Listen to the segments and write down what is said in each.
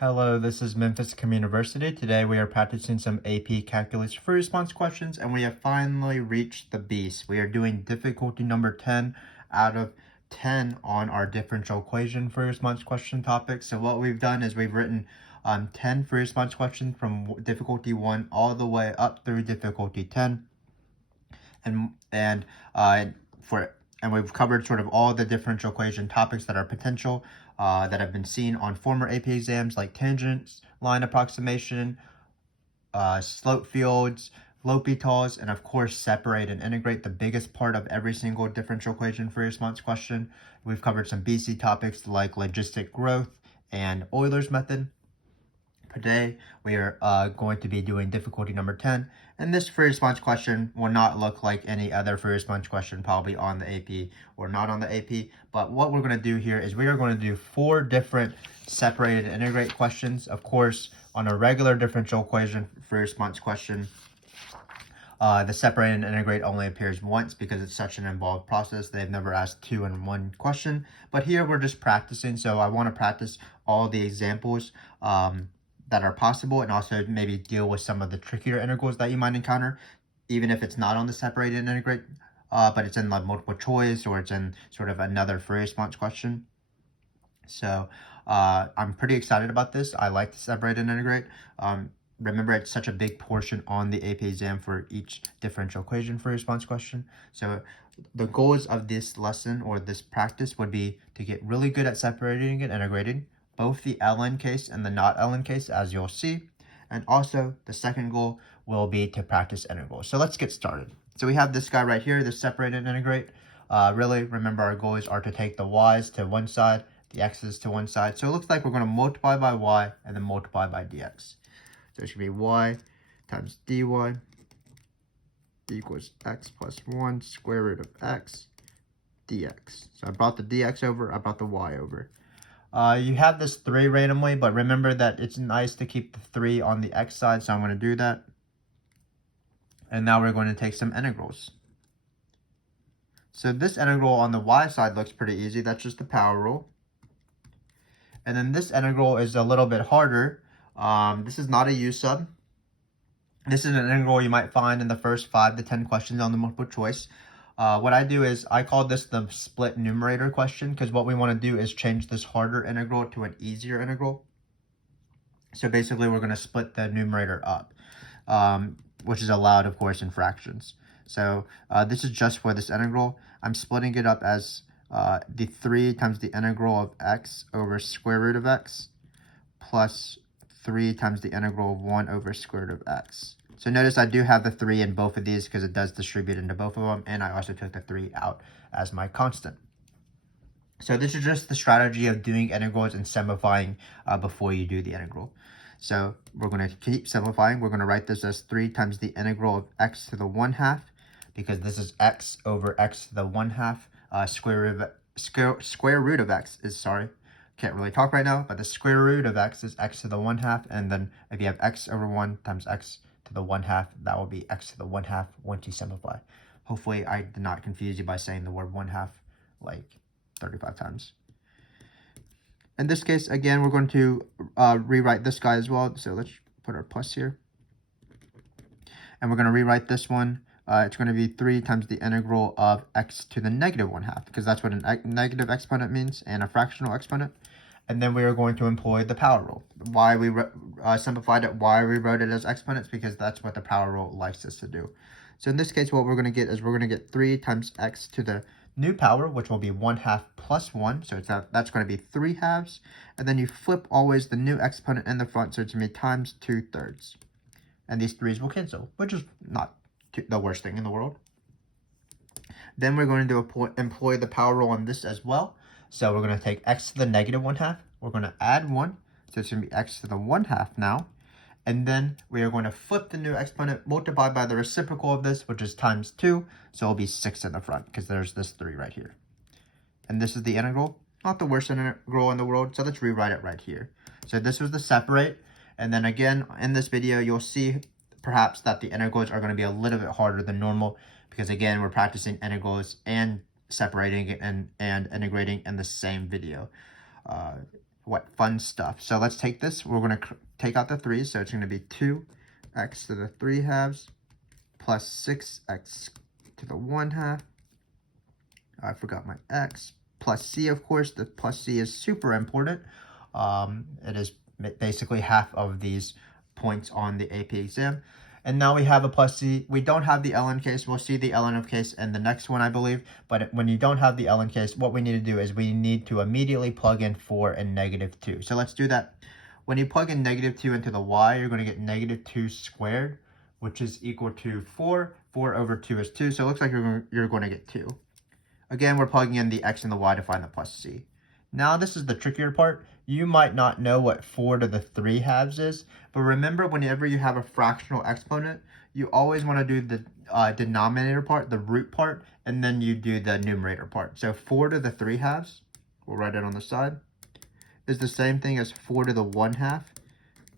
Hello, this is Memphis Communiversity. Today we are practicing some AP Calculus free response questions, and we have finally reached the beast. We are doing difficulty number 10 out of 10 on our differential equation free response question topic. So what we've done is we've written 10 free response questions from difficulty 1 all the way up through difficulty 10. And we've covered sort of all the differential equation topics that are potential that have been seen on former AP exams, like tangents, line approximation, slope fields, L'Hopital's, and of course separate and integrate, the biggest part of every single differential equation free response question. We've covered some BC topics like logistic growth and Euler's method. Today, we are going to be doing difficulty number 10, and this free response question will not look like any other free response question probably on the AP or not on the AP, but what we're going to do here is we are going to do 4 different separated and integrate questions. Of course, on a regular differential equation free response question, the separate and integrate only appears once because it's such an involved process. They've never asked 2 in 1 question, but here we're just practicing, so I want to practice all the examples that are possible, and also maybe deal with some of the trickier integrals that you might encounter, even if it's not on the separate and integrate, but it's in like multiple choice or it's in sort of another free response question. So I'm pretty excited about this. I like to separate and integrate. Remember, it's such a big portion on the AP exam for each differential equation free response question. So the goals of this lesson or this practice would be to get really good at separating and integrating, both the ln case and the not ln case, as you'll see. And also the second goal will be to practice integrals. So let's get started. So we have this guy right here, the separate and integrate. Really, remember, our goals are to take the y's to one side, the x's to one side. So it looks like we're going to multiply by y and then multiply by dx. So it should be y times dy equals x plus 1 square root of x dx. So I brought the dx over, I brought the y over. You have this 3 randomly, but remember that it's nice to keep the 3 on the x side, so I'm going to do that. And now we're going to take some integrals. So this integral on the y side looks pretty easy. That's just the power rule. And then this integral is a little bit harder. This is not a U sub. This is an integral you might find in the first 5 to 10 questions on the multiple choice. What I do is I call this the split numerator question, because what we want to do is change this harder integral to an easier integral. So basically we're going to split the numerator up, which is allowed, of course, in fractions. So this is just for this integral. I'm splitting it up as the 3 times the integral of x over square root of x plus 3 times the integral of 1 over square root of x. So notice I do have the 3 in both of these because it does distribute into both of them, and I also took the 3 out as my constant. So this is just the strategy of doing integrals and simplifying before you do the integral. So we're going to keep simplifying. We're going to write this as 3 times the integral of x to the 1/2, because this is x over x to the 1/2. Square root of x is, can't really talk right now, but the square root of x is x to the 1/2, and then if you have x over 1 times x to the 1/2, that will be x to the 1/2 once you simplify. Hopefully I did not confuse you by saying the word 1/2 like 35 times. In this case, again, we're going to rewrite this guy as well. So let's put our plus here. And we're going to rewrite this one. It's going to be 3 times the integral of x to the negative 1/2, because that's what a negative exponent means, and a fractional exponent. And then we are going to employ the power rule. Why we simplified it, why we wrote it as exponents, because that's what the power rule likes us to do. So in this case, what we're going to get is we're going to get 3 times x to the new power, which will be 1/2 plus 1. So that's going to be 3/2. And then you flip always the new exponent in the front, so it's going to be times 2/3. And these 3's will cancel, which is not the worst thing in the world. Then we're going to employ the power rule on this as well. So we're going to take x to the negative 1/2. We're going to add 1. So it's going to be x to the 1/2 now. And then we are going to flip the new exponent, multiply by the reciprocal of this, which is times 2. So it'll be 6 in the front, because there's this 3 right here. And this is the integral. Not the worst integral in the world. So let's rewrite it right here. So this was the separate. And then again, in this video, you'll see perhaps that the integrals are going to be a little bit harder than normal, because again, we're practicing integrals and separating and integrating in the same video. what fun stuff. So let's take this. We're going to take out the 3. So it's going to be 2x to the 3 halves plus 6x to the 1 half. I forgot my x. Plus c, of course. The plus c is super important. It is basically half of these points on the AP exam. And now we have a plus c. We don't have the ln case. We'll see the ln of case in the next one, I believe. But when you don't have the ln case, what we need to do is we need to immediately plug in 4 and -2. So let's do that. When you plug in -2 into the y, you're going to get -2 squared, which is equal to 4. 4 over 2 is 2. So it looks like you're going to get 2. Again, we're plugging in the x and the y to find the plus c. Now this is the trickier part. You might not know what 4 to the 3 halves is, but remember whenever you have a fractional exponent, you always want to do the denominator part, the root part, and then you do the numerator part. So 4 to the 3 halves, we'll write it on the side, is the same thing as 4 to the 1 half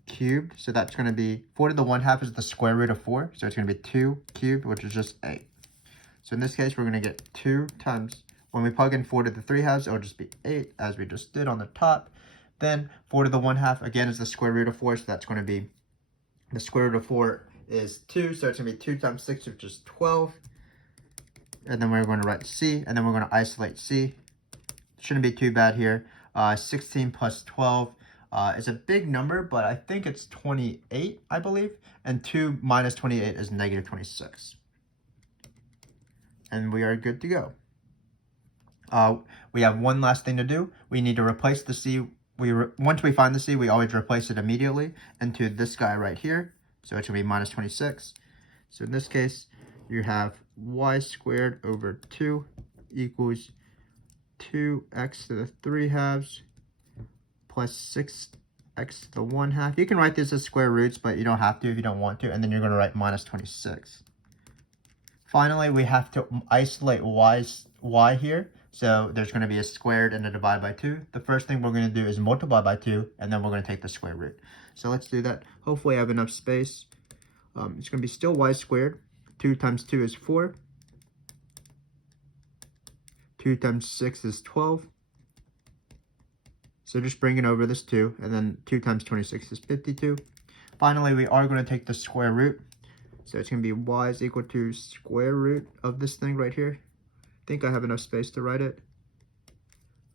cubed. So that's going to be 4 to the 1 half is the square root of 4. So it's going to be 2 cubed, which is just 8. So in this case, we're going to get 2 times, when we plug in 4 to the 3 halves, it'll just be 8, as we just did on the top. Then 4 to the 1 half, again, is the square root of 4, so that's going to be, the square root of 4 is 2, so it's going to be 2 times 6, which is 12. And then we're going to write c, and then we're going to isolate c. Shouldn't be too bad here. 16 plus 12 is a big number, but I think it's 28, I believe. And 2 minus 28 is -26. And we are good to go. We have one last thing to do. We need to replace the c. Once we find the c, we always replace it immediately into this guy right here. So it should be -26. So in this case, you have y squared over 2 equals 2x to the 3 halves plus 6x to the 1 half. You can write this as square roots, but you don't have to if you don't want to. And then you're going to write -26. Finally, we have to isolate y here. So there's going to be a squared and a divide by 2. The first thing we're going to do is multiply by 2, and then we're going to take the square root. So let's do that. Hopefully I have enough space. It's going to be still y squared. 2 times 2 is 4. 2 times 6 is 12. So just bringing over this 2, and then 2 times 26 is 52. Finally, we are going to take the square root. So it's going to be y is equal to square root of this thing right here. I think I have enough space to write it.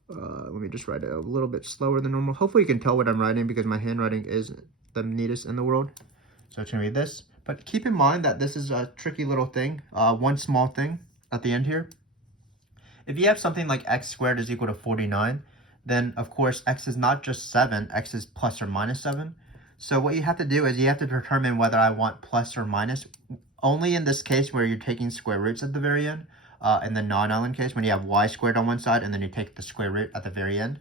Let me just write it a little bit slower than normal. Hopefully you can tell what I'm writing because my handwriting is the neatest in the world. So it's going to be this. But keep in mind that this is a tricky little thing. One small thing at the end here. If you have something like x squared is equal to 49, then of course x is not just 7, x is plus or minus 7. So what you have to do is you have to determine whether I want plus or minus. Only in this case where you're taking square roots at the very end. In the non-ln case, when you have y squared on one side and then you take the square root at the very end.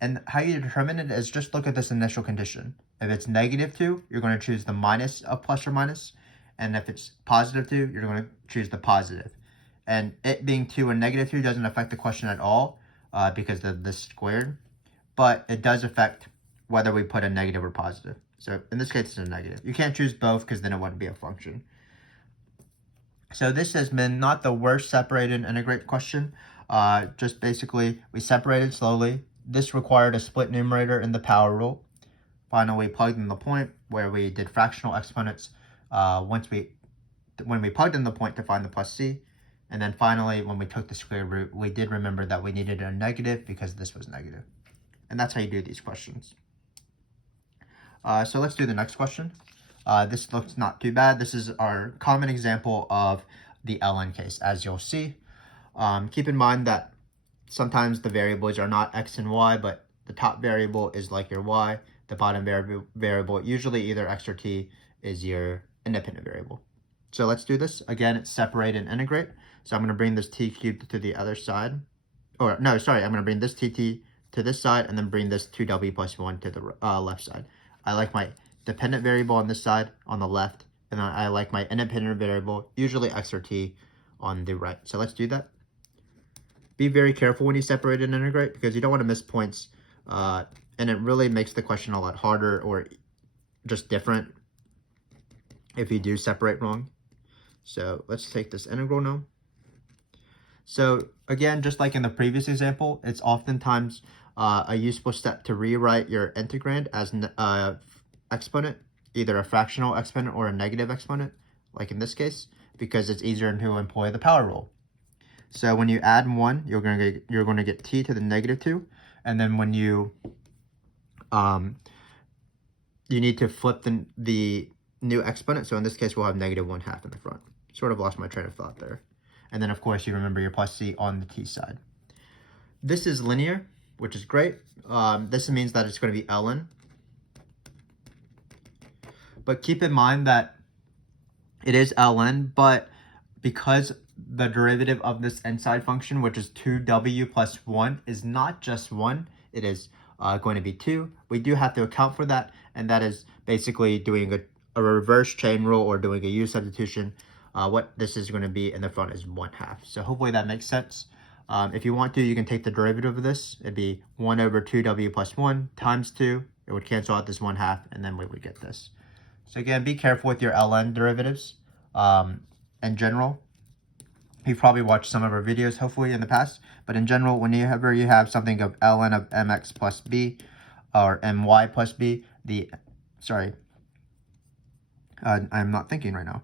And how you determine it is just look at this initial condition. If it's -2, you're going to choose the minus of plus or minus. And if it's +2, you're going to choose the positive. And it being 2 and -2 doesn't affect the question at all because of this squared. But it does affect whether we put a negative or positive. So in this case, it's a negative. You can't choose both because then it wouldn't be a function. So this has been not the worst separated and integrate question. Just basically, we separated slowly. This required a split numerator in the power rule. Finally, we plugged in the point where we did fractional exponents when we plugged in the point to find the plus c. And then finally, when we took the square root, we did remember that we needed a negative because this was negative. And that's how you do these questions. So let's do the next question. This looks not too bad. This is our common example of the ln case, as you'll see. Keep in mind that sometimes the variables are not x and y, but the top variable is like your y. The bottom variable, usually either x or t, is your independent variable. So let's do this. Again, it's separate and integrate. So I'm going to bring this t cubed to the other side. Or no, sorry, I'm going to bring this tt to this side and then bring this 2w plus 1 to the left side. I like my dependent variable on this side on the left, and then I like my independent variable, usually x or t, on the right. So let's do that. Be very careful when you separate and integrate because you don't want to miss points, and it really makes the question a lot harder or just different if you do separate wrong. So let's take this integral now. So again, just like in the previous example, it's oftentimes a useful step to rewrite your integrand as an exponent, either a fractional exponent or a negative exponent, like in this case, because it's easier to employ the power rule. So when you add 1, you're going to get t to the negative 2, and then when you need to flip the new exponent. So in this case, we'll have negative 1/2 in the front. Sort of lost my train of thought there. And then, of course, you remember your plus c on the t side. This is linear, which is great. This means that it's going to be ln. But keep in mind that it is ln, but because the derivative of this inside function, which is 2w plus 1, is not just 1, it is going to be 2. We do have to account for that, and that is basically doing a reverse chain rule or doing a u substitution. What this is going to be in the front is 1/2. So hopefully that makes sense. If you want to, you can take the derivative of this. It'd be 1 over 2w plus 1 times 2. It would cancel out this 1/2, and then we would get this. So again, be careful with your ln derivatives. In general, you've probably watched some of our videos, hopefully, in the past. But in general, whenever you have something of ln of mx plus b or my plus b, I'm not thinking right now.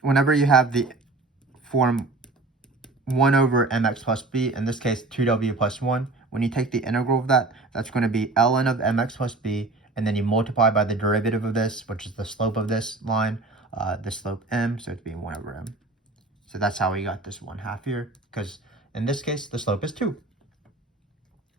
Whenever you have the form 1 over mx plus b, in this case 2w plus 1, when you take the integral of that, that's going to be ln of mx plus b, and then you multiply by the derivative of this, which is the slope of this line, the slope m, so it's being 1 over m. So that's how we got this 1/2 here, because in this case, the slope is 2.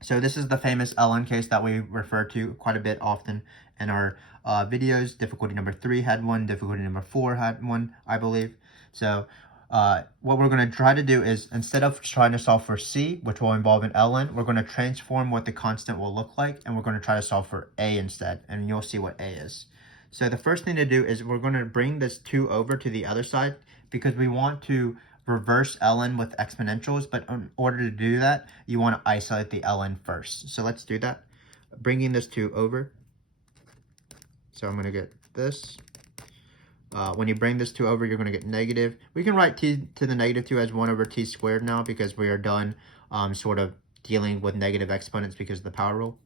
So this is the famous ln case that we refer to quite a bit often in our videos. Difficulty number 3 had one, difficulty number 4 had one, I believe. So what we're going to try to do is, instead of trying to solve for c, which will involve an ln, we're going to transform what the constant will look like, and we're going to try to solve for a instead, and you'll see what a is. So the first thing to do is we're going to bring this 2 over to the other side, because we want to reverse ln with exponentials, but in order to do that, you want to isolate the ln first. So let's do that. Bringing this 2 over. So I'm going to get this. When you bring this 2 over, you're going to get negative. We can write t to the negative 2 as 1 over t squared now, because we are done sort of dealing with negative exponents because of the power rule.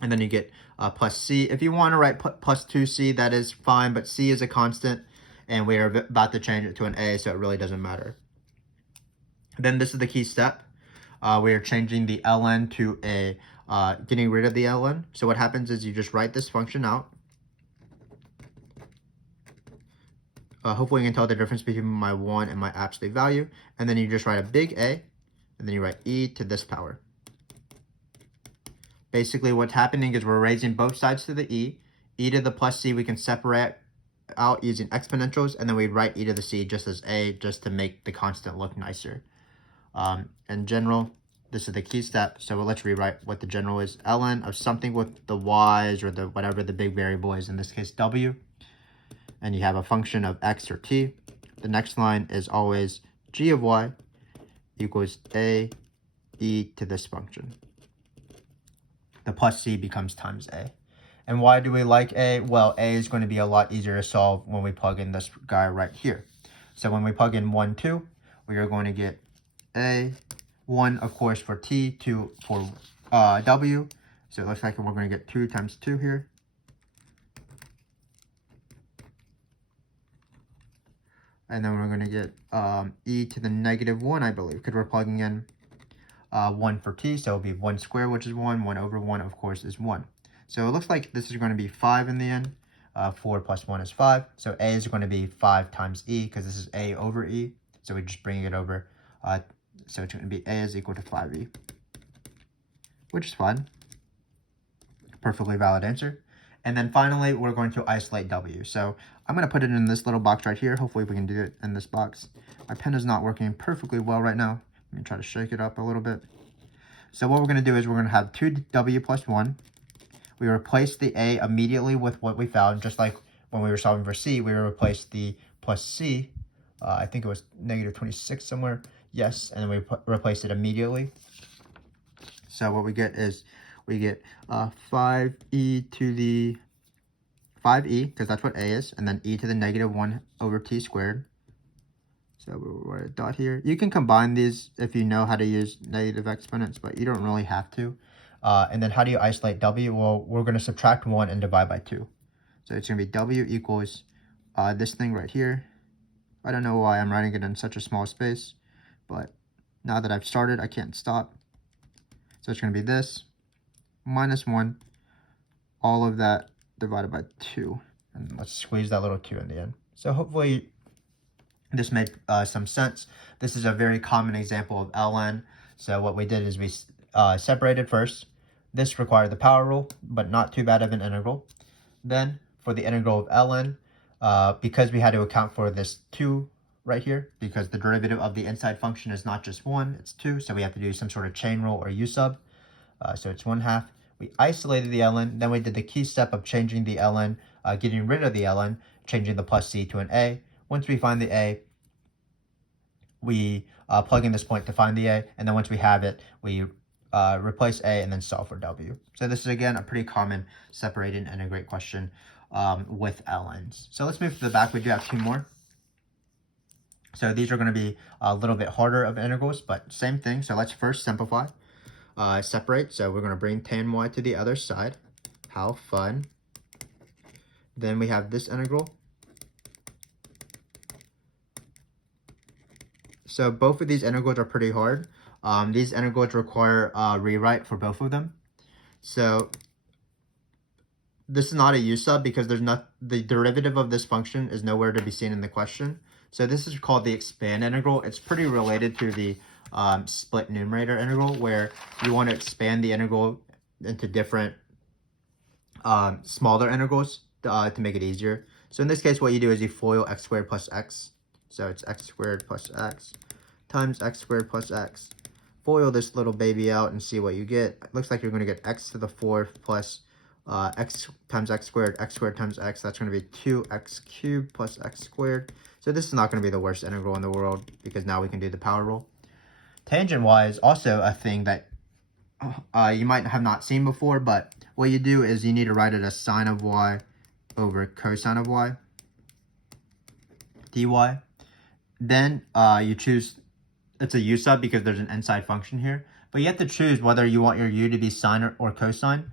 And then you get plus c. If you want to write plus 2c, that is fine, but c is a constant, and we are about to change it to an a, so it really doesn't matter. Then this is the key step. We are changing the ln to a, getting rid of the ln. So what happens is you just write this function out. Hopefully you can tell the difference between my 1 and my absolute value. And then you just write a big A, and then you write e to this power. Basically what's happening is we're raising both sides to the e. E to the plus c we can separate out using exponentials, and then we write e to the c just as a, just to make the constant look nicer. In general, this is the key step, so let's rewrite what the general is. Ln of something with the y's, or the whatever the big variable is, in this case w, and you have a function of x or t. The next line is always g of y equals a e to this function. The plus c becomes times a. And why do we like a? Well, a is going to be a lot easier to solve when we plug in this guy right here. So when we plug in 1, 2, we are going to get a, 1, of course, for t, 2 for w. So it looks like we're going to get 2 times 2 here. And then we're going to get e to the negative 1, I believe, because we're plugging in 1 for t. So it'll be 1 squared, which is 1. 1 over 1, of course, is 1. So it looks like this is going to be 5 in the end. 4 plus 1 is 5. So a is going to be 5 times e, because this is a over e. So we just bring it over. So it's going to be a is equal to 5e, which is fine. Perfectly valid answer. And then finally, we're going to isolate w. So I'm going to put it in this little box right here. Hopefully we can do it in this box. My pen is not working perfectly well right now. Let me try to shake it up a little bit. So what we're going to do is we're going to have 2w plus 1. We replace the a immediately with what we found, just like when we were solving for c, we replaced the plus c. I think it was negative 26 somewhere. Yes, and then we replaced it immediately. So what we get is we get 5e to the 5e, because that's what a is, and then e to the negative 1 over t squared. So So we'll write a dot here. You can combine these if you know how to use negative exponents, but you don't really have to. And then how do you isolate w? Well, we're going to subtract 1 and divide by 2. So it's going to be w equals this thing right here. I don't know why I'm writing it in such a small space, but now that I've started, I can't stop. So it's going to be this minus 1, all of that divided by 2. And let's squeeze that little 2 in the end. So hopefully this made some sense. This is a very common example of ln. So what we did is we separated first. This required the power rule, but not too bad of an integral. Then for the integral of ln, because we had to account for this 2 right here, because the derivative of the inside function is not just 1, it's 2, so we have to do some sort of chain rule or u sub. So it's 1/2. We isolated the ln, then we did the key step of changing the ln, getting rid of the ln, changing the plus c to an a. Once we find the a, we plug in this point to find the a, and then once we have it, we replace a and then solve for w. So this is, again, a pretty common separate and integrate question with ln's. So let's move to the back. We do have 2 more. So these are going to be a little bit harder of integrals, but same thing. So let's first simplify. Separate. So we're going to bring tan y to the other side. How fun. Then we have this integral. So both of these integrals are pretty hard. These integrals require rewrite for both of them. So this is not a u sub because the derivative of this function is nowhere to be seen in the question. So this is called the expand integral. It's pretty related to the split numerator integral, where you want to expand the integral into different smaller integrals to make it easier. So in this case, what you do is you FOIL x squared plus x. So it's x squared plus x times x squared plus x. FOIL this little baby out and see what you get. It looks like you're going to get x to the 4th plus x times x squared times x. That's going to be 2x cubed plus x squared. So this is not going to be the worst integral in the world because now we can do the power rule. Tangent y is also a thing that you might have not seen before, but what you do is you need to write it as sine of y over cosine of y dy. Then you choose, it's a u sub because there's an inside function here, but you have to choose whether you want your u to be sine or cosine.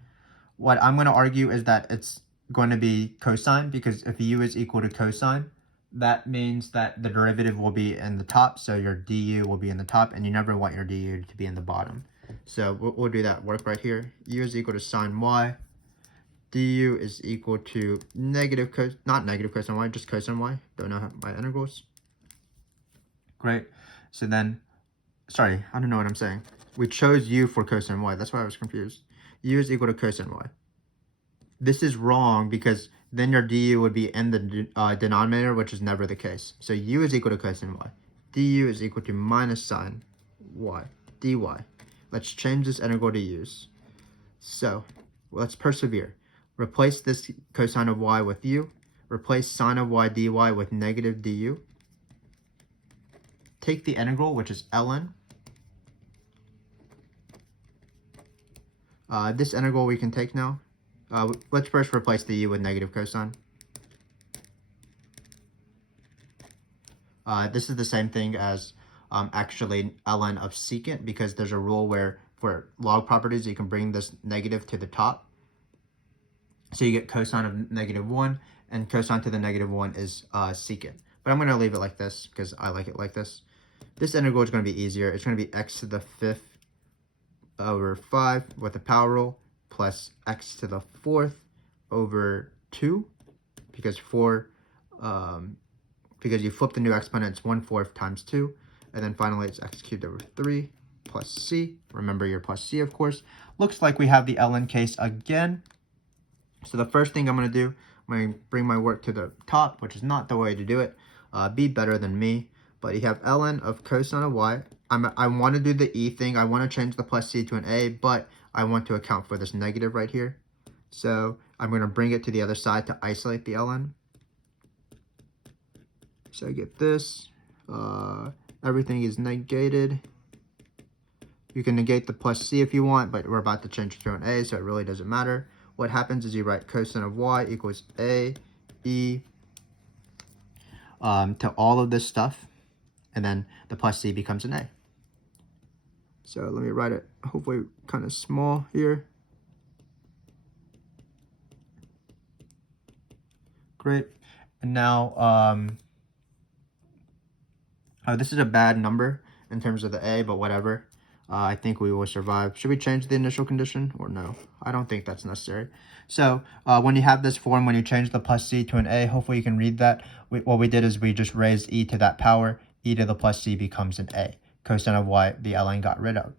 What I'm going to argue is that it's going to be cosine, because if u is equal to cosine, that means that the derivative will be in the top, so your du will be in the top, and you never want your du to be in the bottom. So we'll do that work right here. U is equal to sine y. Du is equal to not negative cosine y, just cosine y. Don't know my integrals. Great. So then, sorry, I don't know what I'm saying. We chose u for cosine y. That's why I was confused. U is equal to cosine y. This is wrong because then your du would be in the denominator, which is never the case. So u is equal to cosine y. Du is equal to minus sine y dy. Let's change this integral to u's. So let's persevere. Replace this cosine of y with u. Replace sine of y dy with negative du. Take the integral, which is ln. This integral we can take now. Let's first replace the u with negative cosine. This is the same thing as actually ln of secant, because there's a rule where for log properties you can bring this negative to the top. So you get cosine of -1, and cosine to the -1 is secant. But I'm going to leave it like this because I like it like this. This integral is going to be easier. It's going to be x to the 5th over 5 with the power rule, plus x to the 4th over 2, because because you flip the new exponent, it's 1/4 times 2, and then finally it's x cubed over 3 plus c. Remember your plus c, of course. Looks like we have the ln case again. So the first thing I'm going to do, I'm going to bring my work to the top, which is not the way to do it. Be better than me. But you have ln of cosine of y. I want to do the e thing. I want to change the plus c to an a, but I want to account for this negative right here. So I'm going to bring it to the other side to isolate the ln. So I get this. Everything is negated. You can negate the plus c if you want, but we're about to change it to an a, so it really doesn't matter. What happens is you write cosine of y equals a e to all of this stuff. and then the plus c becomes an a. So let me write it hopefully kind of small here. Great. And now, oh, this is a bad number in terms of the a, but whatever. I think we will survive. Should we change the initial condition or no? I don't think that's necessary. So when you have this form, when you change the plus c to an a, hopefully you can read that. What we did is we just raised e to that power. E to the plus c becomes an a. Cosine of y, the ln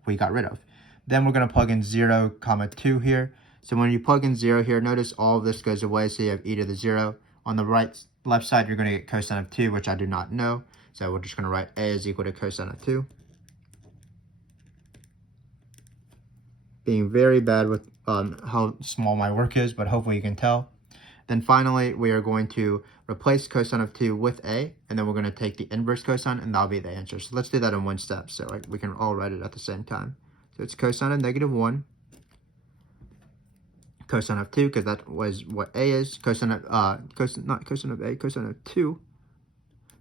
we got rid of. Then we're going to plug in 0, 2 here. So when you plug in 0 here, notice all of this goes away, so you have e to the 0. On the left side, you're going to get cosine of 2, which I do not know. So we're just going to write a is equal to cosine of 2. Being very bad with how small my work is, but hopefully you can tell. Then finally, we are going to replace cosine of 2 with a, and then we're going to take the inverse cosine, and that'll be the answer. So let's do that in one step, so we can all write it at the same time. So it's cosine of -1, cosine of 2, because that was what a is, cosine of, not cosine of a, cosine of 2,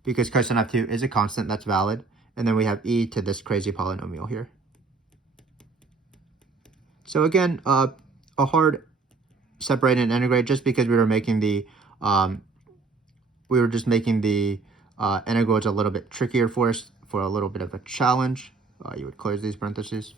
because cosine of 2 is a constant, that's valid. And then we have e to this crazy polynomial here. So again, a hard separate and integrate just because we were making the integrals a little bit trickier for us, for a little bit of a challenge. You would close these parentheses.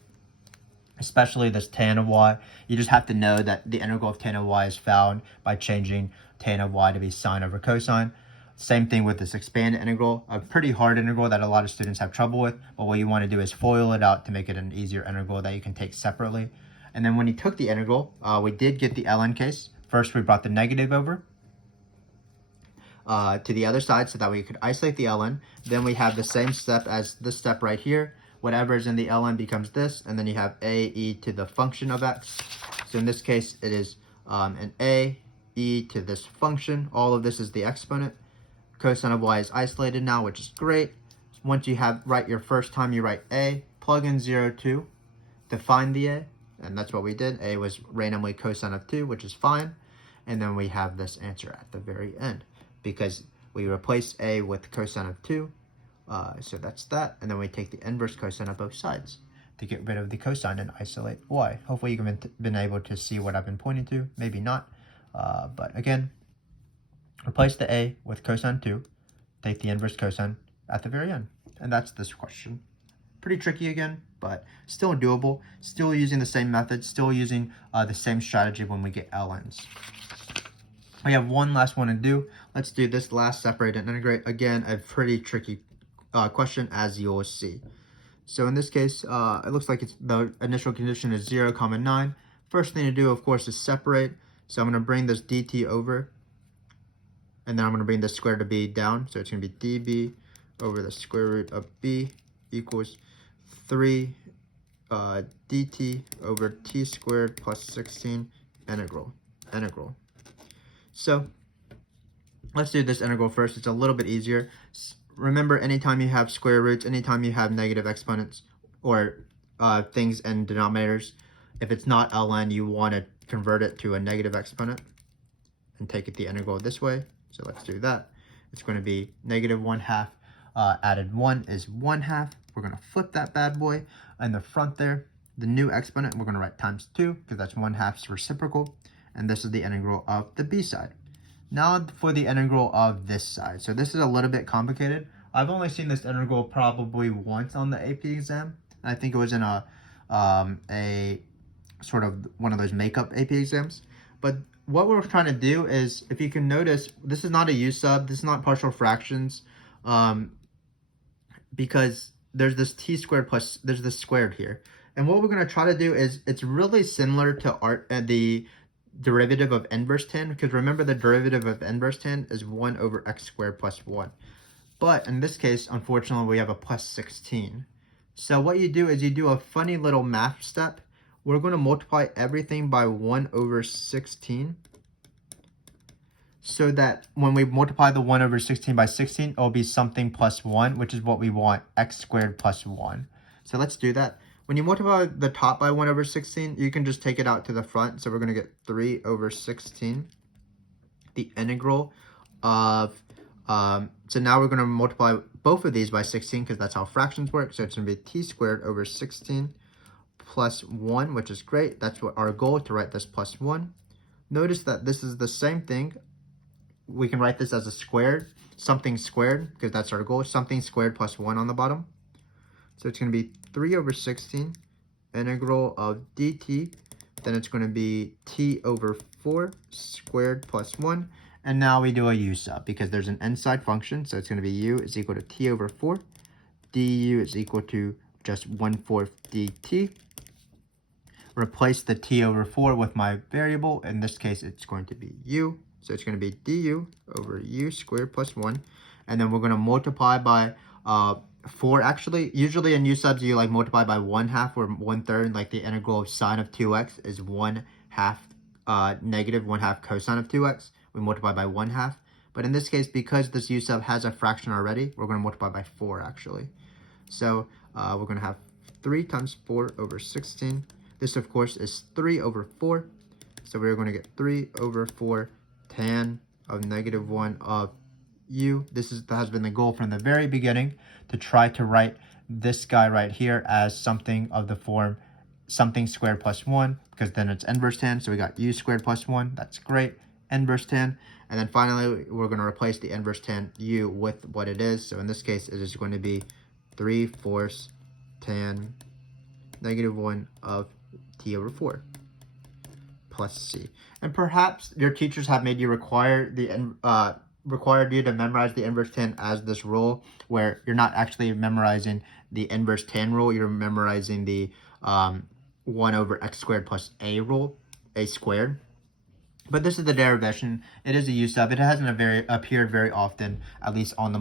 Especially this tan of y. You just have to know that the integral of tan of y is found by changing tan of y to be sine over cosine. Same thing with this expanded integral, a pretty hard integral that a lot of students have trouble with, but what you want to do is FOIL it out to make it an easier integral that you can take separately. And then when you took the integral, we did get the ln case. First, we brought the negative over to the other side so that we could isolate the ln. Then we have the same step as this step right here. Whatever is in the ln becomes this, and then you have a e to the function of x. So in this case, it is an a e to this function. All of this is the exponent. Cosine of y is isolated now, which is great. Once you write your first time, you write a, plug in 0, 2 to find the a, and that's what we did. A was randomly cosine of 2, which is fine. And then we have this answer at the very end because we replace a with cosine of 2. So that's that. And then we take the inverse cosine of both sides to get rid of the cosine and isolate y. Hopefully you've been able to see what I've been pointing to. Maybe not. But again, replace the a with cosine 2. Take the inverse cosine at the very end. And that's this question. Pretty tricky again, but still doable. Still using the same method. Still using the same strategy when we get ln's. We have one last one to do. Let's do this last separate and integrate. Again, a pretty tricky question, as you'll see. So in this case, it looks like the initial condition is 0, 9. First thing to do, of course, is separate. So I'm going to bring this dt over, and then I'm going to bring the square root of b down. So it's going to be db over the square root of b equals 3 dt over t squared plus 16 integral. So let's do this integral first. It's a little bit easier. Remember, anytime you have square roots, anytime you have negative exponents or things in denominators, if it's not ln, you want to convert it to a negative exponent and take it the integral this way. So let's do that. It's going to be -1/2 added 1 is 1/2. We're going to flip that bad boy in the front there. The new exponent, we're going to write times 2 because that's 1/2's reciprocal. And this is the integral of the b side. Now for the integral of this side. So this is a little bit complicated. I've only seen this integral probably once on the AP exam. I think it was in a sort of one of those makeup AP exams. But what we're trying to do is, if you can notice, this is not a U sub. This is not partial fractions, because there's this t squared plus, there's this squared here. And what we're going to try to do is, it's really similar to the derivative of inverse tan, because remember the derivative of inverse tan is 1 over x squared plus 1. But in this case, unfortunately, we have a plus 16. So what you do is you do a funny little math step. We're going to multiply everything by 1 over 16. So that when we multiply the 1 over 16 by 16, it'll be something plus 1, which is what we want, x squared plus 1. So let's do that. When you multiply the top by 1 over 16, you can just take it out to the front. So we're going to get 3 over 16. The integral of So now we're going to multiply both of these by 16 because that's how fractions work. So it's going to be t squared over 16 plus 1, which is great. That's what our goal, to write this plus 1. Notice that this is the same thing. We can write this as a squared, something squared, because that's our goal. Something squared plus 1 on the bottom. So it's going to be 3 over 16 integral of dt. Then it's going to be t over 4 squared plus 1. And now we do a u sub because there's an inside function. So it's going to be u is equal to t over 4. du is equal to just 1/4 dt. Replace the t over 4 with my variable. In this case, it's going to be u. So it's going to be du over u squared plus 1. And then we're going to multiply by 4. Actually, usually in u subs, you like multiply by 1/2 or 1/3. Like the integral of sine of 2x is 1/2 negative 1/2 cosine of 2x. We multiply by 1/2. But in this case, because this u sub has a fraction already, we're going to multiply by 4 actually. So we're going to have 3 times 4 over 16. This, of course, is 3 over 4. So we're going to get 3 over 4 tan of negative 1 of u. This has been the goal from the very beginning, to try to write this guy right here as something of the form something squared plus 1, because then it's inverse tan. So we got u squared plus 1. That's great. Inverse tan. And then finally, we're going to replace the inverse tan u with what it is. So in this case, it is going to be 3/4 tan negative 1 of t over 4 plus c. And perhaps your teachers have made you required you to memorize the inverse tan as this rule, where you're not actually memorizing the inverse tan rule, you're memorizing the 1 over x squared plus a rule, a squared. But this is the derivation. It is a u sub. It hasn't appeared very often, at least on the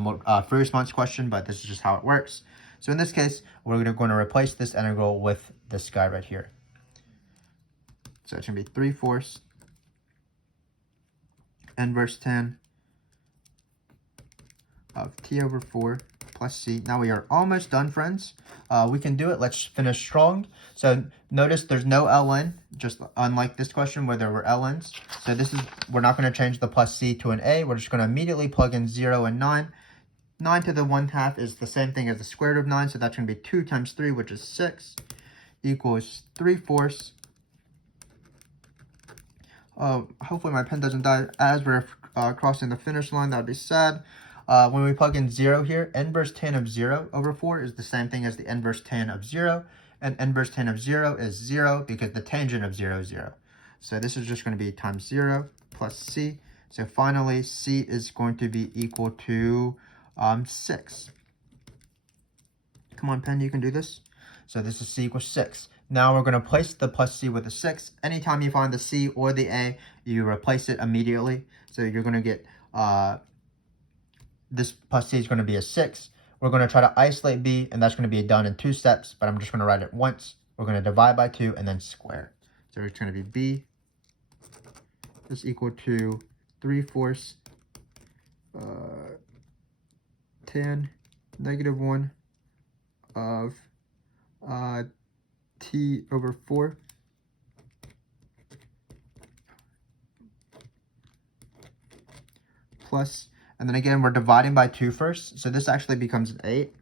free response question, but this is just how it works. So in this case, we're going to replace this integral with this guy right here. So it's going to be 3/4 inverse tan of t over 4 plus c. Now we are almost done, friends. We can do it. Let's finish strong. So notice there's no ln, just unlike this question where there were ln's. So we're not going to change the plus c to an a. We're just going to immediately plug in 0 and 9. 9 to the 1/2 is the same thing as the square root of 9. So that's going to be 2 times 3, which is 6, equals 3/4. Hopefully my pen doesn't die as we're crossing the finish line. That would be sad. When we plug in 0 here, inverse tan of 0 over 4 is the same thing as the inverse tan of 0. And inverse tan of 0 is 0 because the tangent of 0 is 0. So this is just going to be times 0 plus c. So finally, c is going to be equal to 6. Come on, pen, you can do this. So this is c equals 6. Now we're going to place the plus c with a 6. Anytime you find the c or the a, you replace it immediately. So you're going to get this plus c is going to be a 6. We're going to try to isolate b, and that's going to be done in 2 steps, but I'm just going to write it once. We're going to divide by 2 and then square. So it's going to be b is equal to 3/4 tan negative 1 of t over 4 plus, and then again we're dividing by 2 first, so this actually becomes an 8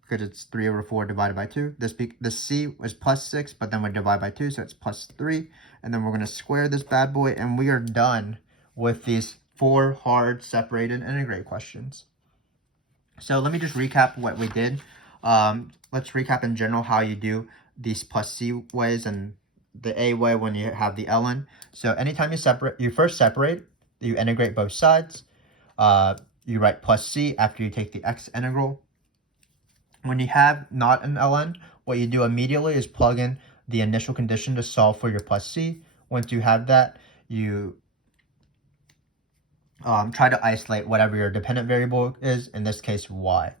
because it's 3 over 4 divided by 2. This c was plus 6, but then we divide by 2, so it's plus 3, and then we're going to square this bad boy, and we are done with these 4 hard separated integrate questions. So let me just recap what we did. Let's recap in general how you do these plus c ways and the a way when you have the ln. So anytime you first separate, you integrate both sides. You write plus c after you take the x integral. When you have not an ln, what you do immediately is plug in the initial condition to solve for your plus c. Once you have that, you try to isolate whatever your dependent variable is, in this case y.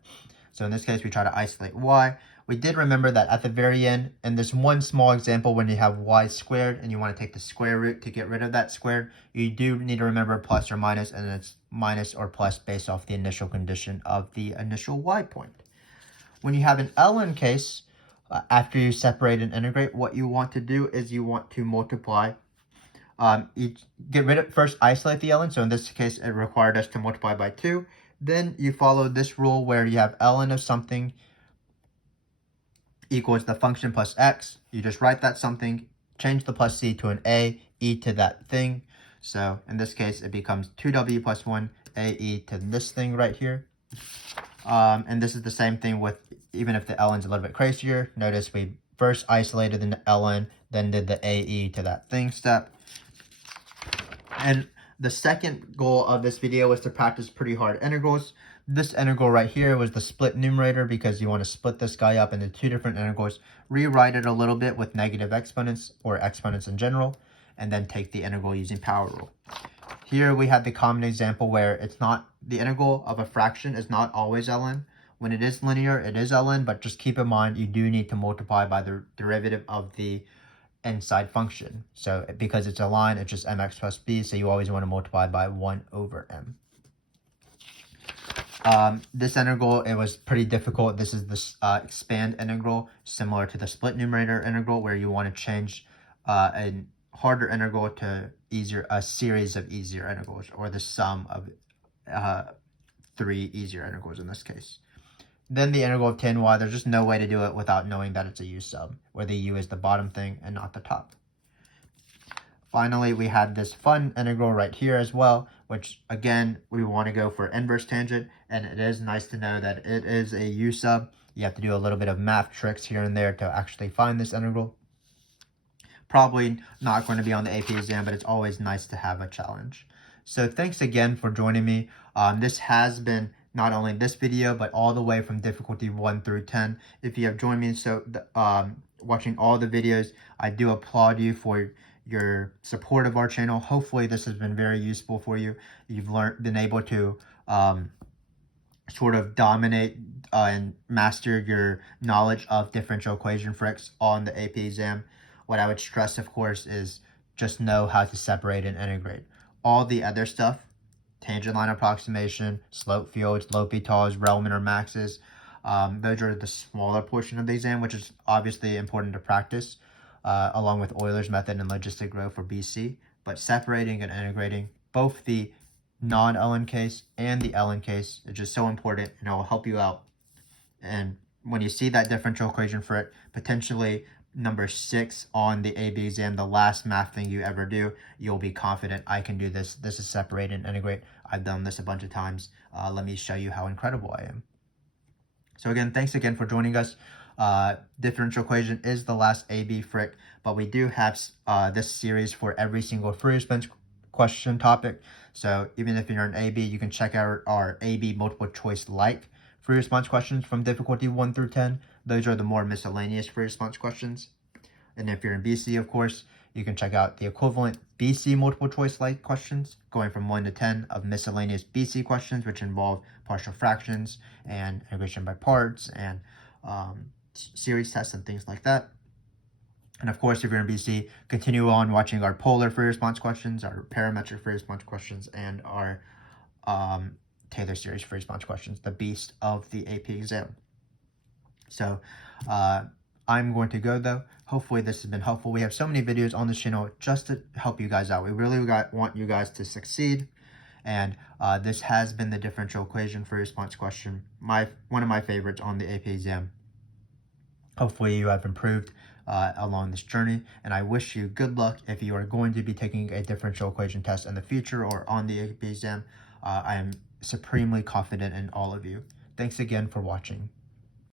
So in this case, we try to isolate y. We did remember that at the very end, in this one small example, when you have y squared and you want to take the square root to get rid of that squared, you do need to remember plus or minus, and it's minus or plus based off the initial condition of the initial y point. When you have an ln case, after you separate and integrate, what you want to do is you want to multiply. First isolate the ln. So in this case, it required us to multiply by 2. Then you follow this rule where you have ln of something equals the function plus x. You just write that something, change the plus c to an a, e to that thing. So in this case, it becomes 2w plus 1 ae to this thing right here. And this is the same thing with, even if the ln's a little bit crazier. Notice we first isolated the ln, then did the ae to that thing step. And the second goal of this video was to practice pretty hard integrals. This integral right here was the split numerator because you want to split this guy up into two different integrals, rewrite it a little bit with negative exponents or exponents in general, and then take the integral using power rule. Here we had the common example where it's not, the integral of a fraction is not always ln. When it is linear, it is ln, but just keep in mind you do need to multiply by the derivative of the inside function. So because it's a line, it's just mx plus b, so you always want to multiply by 1 over m. This integral, it was pretty difficult. This is the expand integral, similar to the split numerator integral, where you want to change a harder integral to a series of easier integrals, or the sum of 3 easier integrals in this case. Then the integral of tan y, there's just no way to do it without knowing that it's a u sub, where the u is the bottom thing and not the top. Finally, we had this fun integral right here as well, which again, we want to go for inverse tangent, and it is nice to know that it is a u sub. You have to do a little bit of math tricks here and there to actually find this integral. Probably not going to be on the AP exam, but it's always nice to have a challenge. So thanks again for joining me. This has been not only this video, but all the way from difficulty 1 through 10. If you have joined me watching all the videos, I do applaud you for your support of our channel. Hopefully this has been very useful for you. You've been able to sort of dominate and master your knowledge of differential equation FRQs on the AP exam. What I would stress, of course, is just know how to separate and integrate. All the other stuff, tangent line approximation, slope fields, L'Hopital's, Rellman or Max's, those are the smaller portion of the exam, which is obviously important to practice, along with Euler's method and logistic growth for BC. But separating and integrating both the non-ln case and the ln case is just so important, and it will help you out. And when you see that differential equation for it, potentially number 6 on the AB exam, the last math thing you ever do, you'll be confident, I can do this. This is separate and integrate. I've done this a bunch of times. Let me show you how incredible I am. So again, thanks again for joining us. Differential equation is the last AB FRQ, but we do have this series for every single free response question topic. So even if you're an AB, you can check out our AB multiple choice like free response questions from difficulty 1 through 10. Those are the more miscellaneous free response questions. And if you're in BC, of course, you can check out the equivalent BC multiple choice like questions going from 1 to 10 of miscellaneous BC questions, which involve partial fractions and integration by parts and series tests and things like that. And of course, if you're in BC, continue on watching our polar free response questions, our parametric free response questions, and our Taylor series free response questions, the beast of the AP exam. So I'm going to go though. Hopefully this has been helpful. We have so many videos on this channel just to help you guys out. We really want you guys to succeed. And this has been the differential equation free response question, one of my favorites on the AP exam. Hopefully you have improved along this journey, and I wish you good luck if you are going to be taking a differential equation test in the future or on the AP exam. I am supremely confident in all of you. Thanks again for watching.